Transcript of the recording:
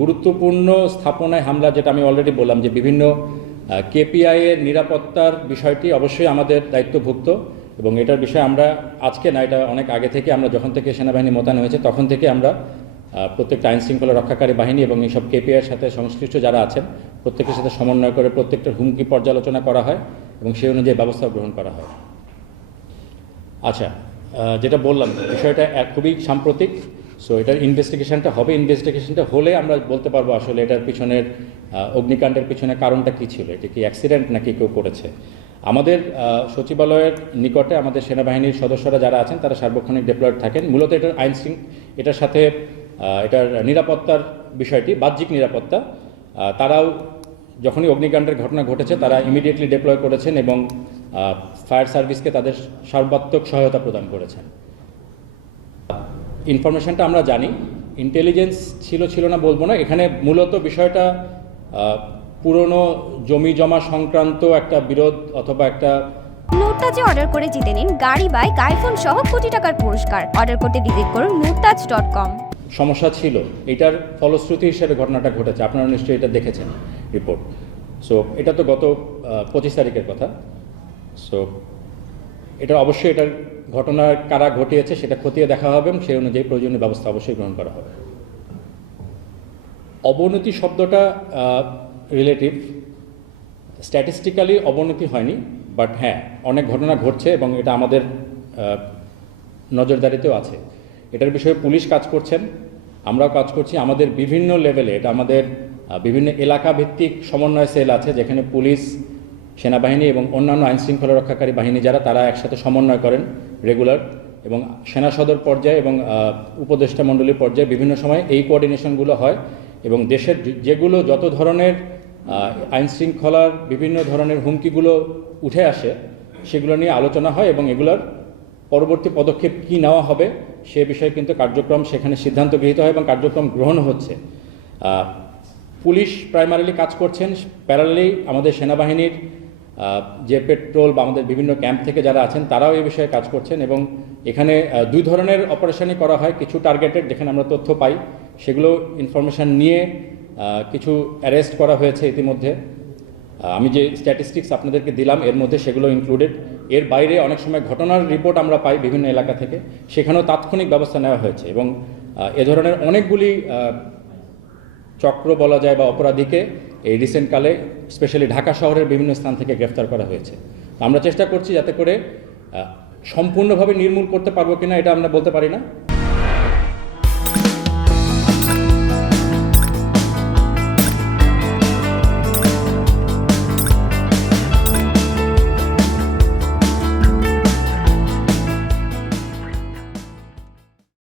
গুরুত্বপূর্ণ স্থাপনায় হামলা, যেটা আমি অলরেডি বললাম যে বিভিন্ন কেপিআই এর নিরাপত্তার বিষয়টি অবশ্যই আমাদের দায়িত্বভুক্ত, এবং এটার বিষয়ে আমরা আজকে না, এটা অনেক আগে থেকে আমরা যখন থেকে সেনাবাহিনী মোতায়েন হয়েছে তখন থেকে আমরা প্রত্যেকটা আইন শৃঙ্খলা রক্ষাকারী বাহিনী এবং এইসব কেপিআইয়ের সাথে সংশ্লিষ্ট যারা আছেন প্রত্যেকের সাথে সমন্বয় করে প্রত্যেকটা হুমকি পর্যালোচনা করা হয় এবং সেই অনুযায়ী ব্যবস্থা গ্রহণ করা হয়। আচ্ছা, যেটা বললাম বিষয়টা খুবই সাম্প্রতিক, সো এটার ইনভেস্টিগেশনটা হবে। ইনভেস্টিগেশনটা হলে আমরা বলতে পারবো আসলে এটার পিছনের অগ্নিকাণ্ডের পিছনে কারণটা কী ছিল, এটা কি অ্যাক্সিডেন্ট নাকি কেউ করেছে। আমাদের সচিবালয়ের নিকটে আমাদের সেনাবাহিনীর সদস্যরা যারা আছেন তারা সার্বক্ষণিক ডিপ্লয়েড থাকেন। মূলত এটার এটার সাথে এটার নিরাপত্তার বিষয়টি বাহ্যিক নিরাপত্তা, তারাও যখনই অগ্নিকাণ্ডের ঘটনা ঘটেছে তারা ইমিডিয়েটলি ডিপ্লয় করেছেন এবং ফায়ার সার্ভিসকে তাদের সর্বাত্মক সহায়তা প্রদান করেছেন। ইনফরমেশনটা আমরা জানি, ইন্টেলিজেন্স ছিল না বলবো না, এখানে মূলত বিষয়টা পুরনো জমি জমা সংক্রান্ত একটা বিরোধ অথবা একটা নুরতাজে অর্ডার করে জিতে নিন গাড়ি, বাইক, আইফোন সহ কোটি টাকার পুরস্কার। অর্ডার করতে ভিজিট করুন nurtaj.com। সমস্যা ছিল, এটার ফলশ্রুতি হিসেবে ঘটনাটা ঘটেছে। আপনারা নিশ্চয়ই এটা দেখেছেন রিপোর্ট। সো এটা তো গত 25 তারিখের কথা। সো এটা অবশ্যই এটার ঘটনা কারা ঘটিয়েছে সেটা খতিয়ে দেখা হবে এবং সেই অনুযায়ী প্রয়োজনীয় ব্যবস্থা অবশ্যই গ্রহণ করা হবে। অবনতি শব্দটা রিলেটিভ, স্ট্যাটিস্টিক্যালি অবনতি হয়নি, বাট হ্যাঁ অনেক ঘটনা ঘটছে এবং এটা আমাদের নজরদারিতেও আছে। এটার বিষয়ে পুলিশ কাজ করছেন, আমরাও কাজ করছি আমাদের বিভিন্ন লেভেলে। এটা আমাদের বিভিন্ন এলাকা ভিত্তিক সমন্বয় সেল আছে যেখানে পুলিশ, সেনাবাহিনী এবং অন্যান্য আইনশৃঙ্খলা রক্ষাকারী বাহিনী যারা তারা একসাথে সমন্বয় করেন রেগুলার, এবং সেনা সদর পর্যায়ে এবং উপদেষ্টা মণ্ডলীর পর্যায়ে বিভিন্ন সময় এই কোঅর্ডিনেশনগুলো হয় এবং দেশের যেগুলো যত ধরনের আইনশৃঙ্খলার বিভিন্ন ধরনের হুমকিগুলো উঠে আসে সেগুলো নিয়ে আলোচনা হয় এবং এগুলোর পরবর্তী পদক্ষেপ কী নেওয়া হবে সে বিষয়ে কিন্তু কার্যক্রম সেখানে সিদ্ধান্ত গৃহীত হয় এবং কার্যক্রম গ্রহণ হচ্ছে। পুলিশ প্রাইমারিলি কাজ করছেন, প্যারালালি আমাদের সেনাবাহিনীর যে পেট্রোল বা আমাদের বিভিন্ন ক্যাম্প থেকে যারা আছেন তারাও এই বিষয়ে কাজ করছেন এবং এখানে দুই ধরনের অপারেশনই করা হয়। কিছু টার্গেটেড যেখানে আমরা তথ্য পাই সেগুলো ইনফরমেশন নিয়ে কিছু অ্যারেস্ট করা হয়েছে ইতিমধ্যে। আমি যে স্ট্যাটিস্টিক্স আপনাদেরকে দিলাম এর মধ্যে সেগুলো ইনক্লুডেড। এর বাইরে অনেক সময় ঘটনার রিপোর্ট আমরা পাই বিভিন্ন এলাকা থেকে, সেখানেও তাৎক্ষণিক ব্যবস্থা নেওয়া হয়েছে এবং এ ধরনের অনেকগুলি চক্র বলা যায় বা অপরাধীকে এই রিসেন্টকালে স্পেশালি ঢাকা শহরের বিভিন্ন স্থান থেকে গ্রেফতার করা হয়েছে। আমরা চেষ্টা করছি যাতে করে সম্পূর্ণভাবে নির্মূল করতে পারবো কিনা এটা আমরা বলতে পারি না,